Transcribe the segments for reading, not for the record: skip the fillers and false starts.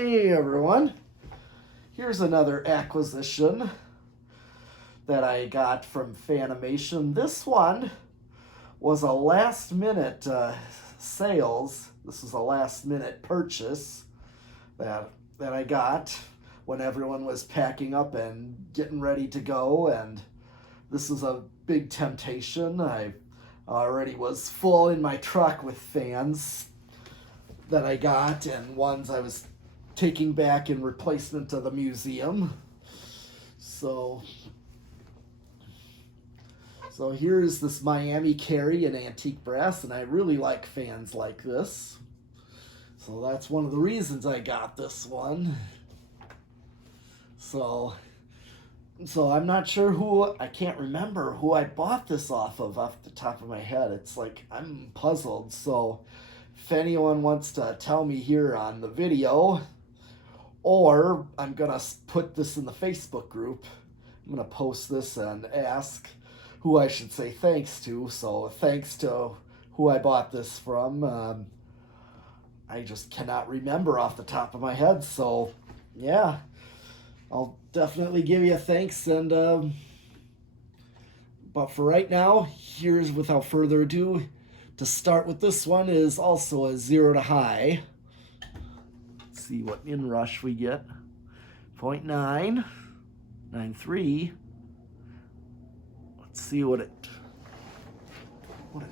Hey everyone, here's another acquisition that I got from Fanimation. This one was a last minute sales. This was a last minute purchase that I got when everyone was packing up and getting ready to go, and this was a big temptation. I already was full in my truck with fans that I got and ones I was taking back in replacement to the museum. So here's this Miami Carey in antique brass, and I really like fans like this. So that's one of the reasons I got this one. So I'm not sure I can't remember who I bought this off the top of my head. It's like I'm puzzled. So if anyone wants to tell me here on the video, or I'm going to put this in the Facebook group, I'm going to post this and ask who I should say thanks to. So thanks to who I bought this from. I just cannot remember off the top of my head. So yeah, I'll definitely give you a thanks. And but for right now, here's, without further ado, to start with this one is also a 0 to high. Let's see what inrush we get. 0.9, 9.3. Let's see what it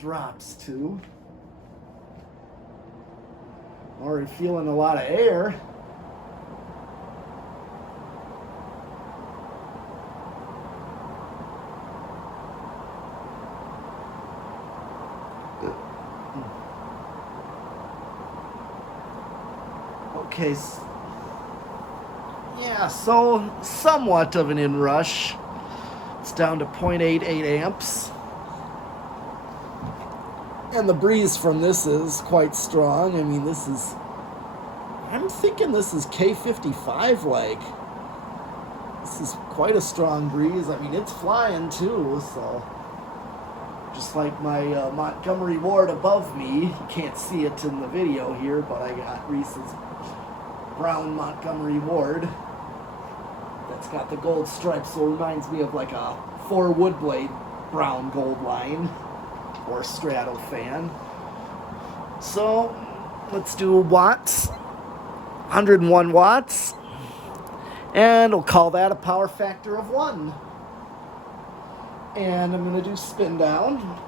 drops to. Already feeling a lot of air. Okay, yeah, so somewhat of an inrush. It's down to 0.88 amps. And the breeze from this is quite strong. I mean, I'm thinking this is K55 like. This is quite a strong breeze. I mean, it's flying too, so. Just like my Montgomery Ward above me. You can't see it in the video here, but I got Reese's brown Montgomery Ward that's got the gold stripes, so it reminds me of like a 4 wood blade brown gold line or straddle fan. So let's do watts, 101 watts, and we'll call that a power factor of 1. And I'm going to do spin down.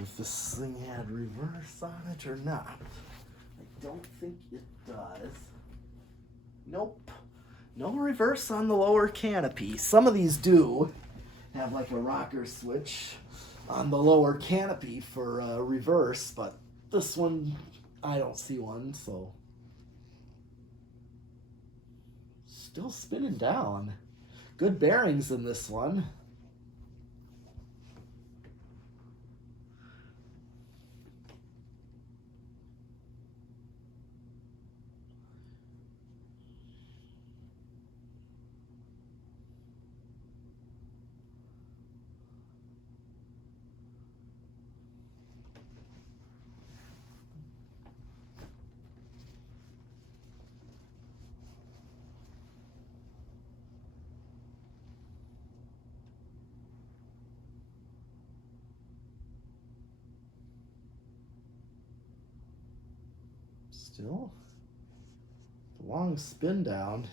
If this thing had reverse on it or not. I don't think it does. Nope. No reverse on the lower canopy. Some of these do have like a rocker switch on the lower canopy for reverse, but this one, I don't see one, so. Still spinning down. Good bearings in this one. Still long spin down.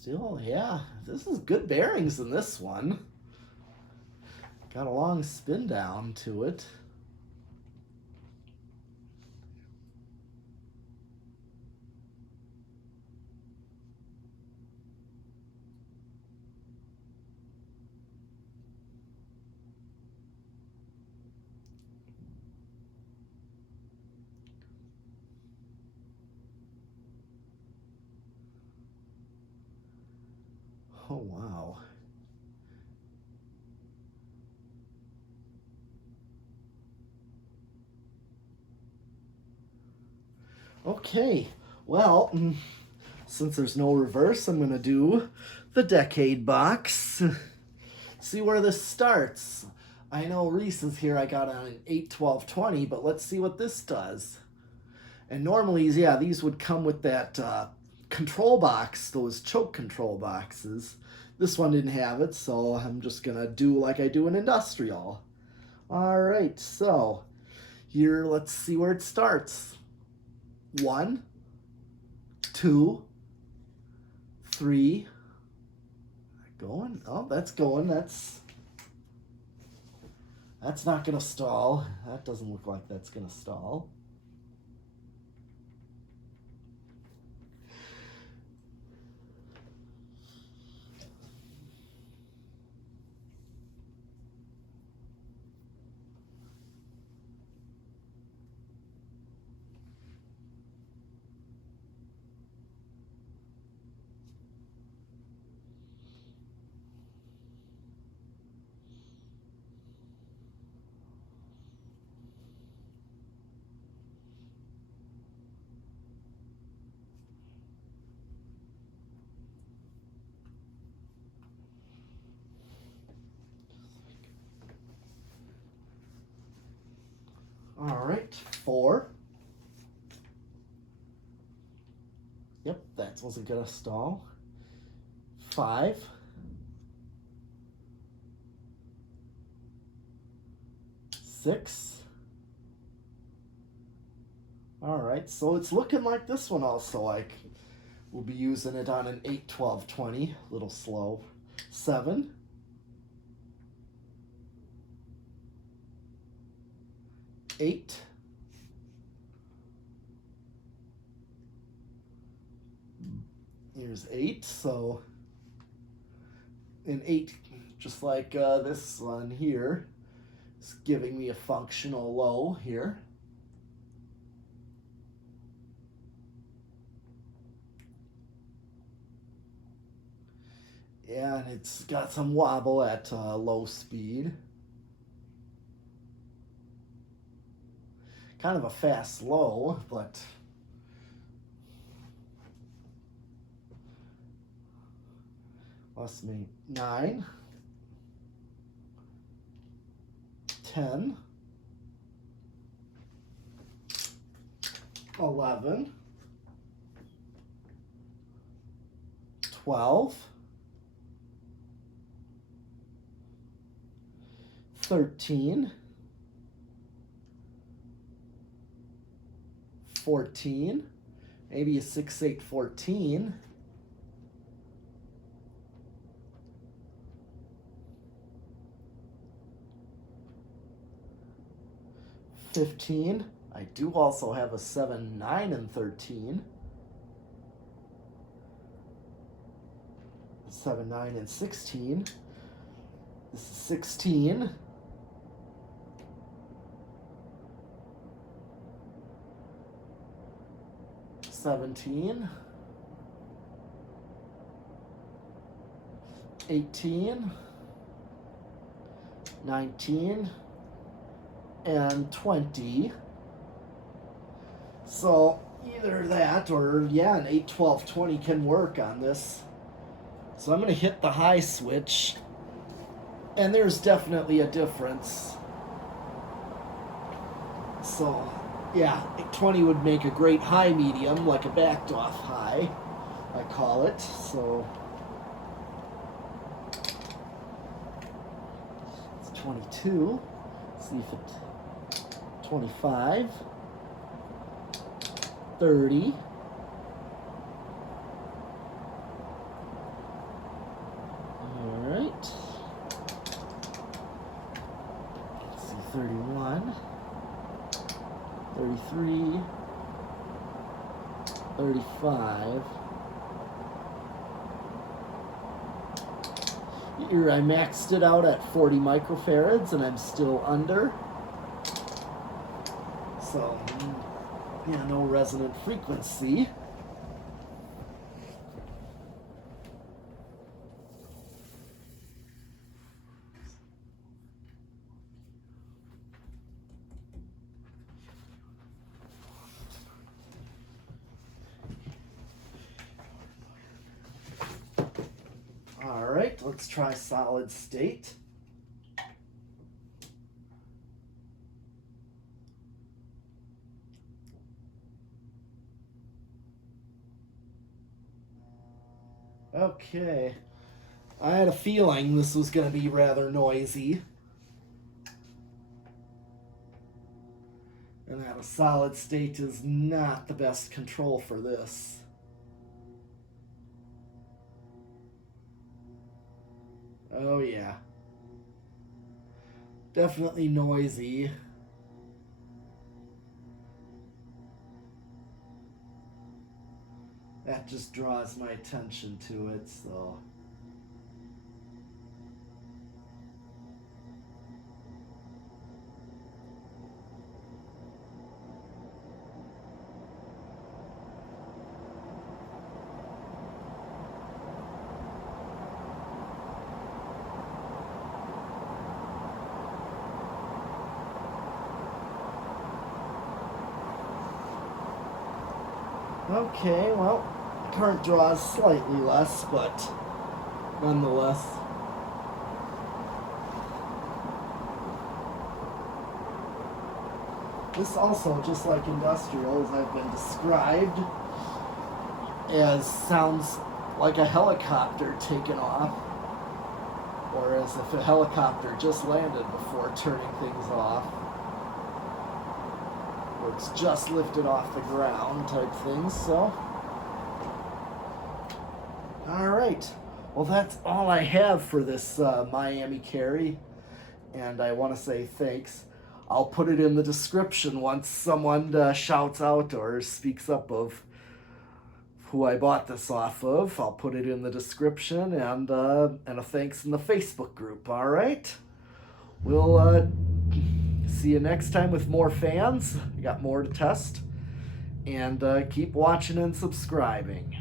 Still, yeah, this is good bearings in this one. Got a long spin down to it. Oh, wow. Okay, well, since there's no reverse, I'm going to do the decade box. See where this starts. I know Reese's here, I got on an 8, 12, 20, but let's see what this does. And normally, yeah, these would come with that control box, those choke control boxes. This one didn't have it, so I'm just going to do like I do in industrial. All right, so here, let's see where it starts. 1, 2, 3. Going? Oh, that's going. That's not going to stall. That doesn't look like that's going to stall. All right, 4. Yep, that wasn't gonna stall. 5. 6. All right, so it's looking like this one also, like we'll be using it on an 8, 12, 20, a little slow. 7. 8. Here's 8, so an 8, just like this one here, is giving me a functional low here. Yeah, and it's got some wobble at low speed. Kind of a fast low, but lost me 9, 10, 11, 12, 13, 14, maybe a 6, 8, 14. 15. I do also have a 7, 9, and 13. 7, 9, and 16. This is 16. 17. 18. 19. And 20. So either that or, yeah, an 8, 12, 20 can work on this. So I'm going to hit the high switch. And there's definitely a difference. So, yeah, 20 would make a great high medium, like a backed off high, I call it. So it's 22. Let's see if it 25, 30, 35. Here I maxed it out at 40 microfarads and I'm still under. So, yeah, no resonant frequency. All right, let's try solid state. Okay, I had a feeling this was going to be rather noisy. And that a solid state is not the best control for this. Oh yeah. Definitely noisy. That just draws my attention to it, so. Okay, well, current draws slightly less, but nonetheless. This also, just like industrial, as I've been described, as sounds like a helicopter taking off, or as if a helicopter just landed before turning things off. Or it's just lifted off the ground type things, so. Alright, well that's all I have for this Miami Carey, and I want to say thanks. I'll put it in the description once someone shouts out or speaks up of who I bought this off of. I'll put it in the description and a thanks in the Facebook group, alright? We'll see you next time with more fans. I got more to test. And keep watching and subscribing.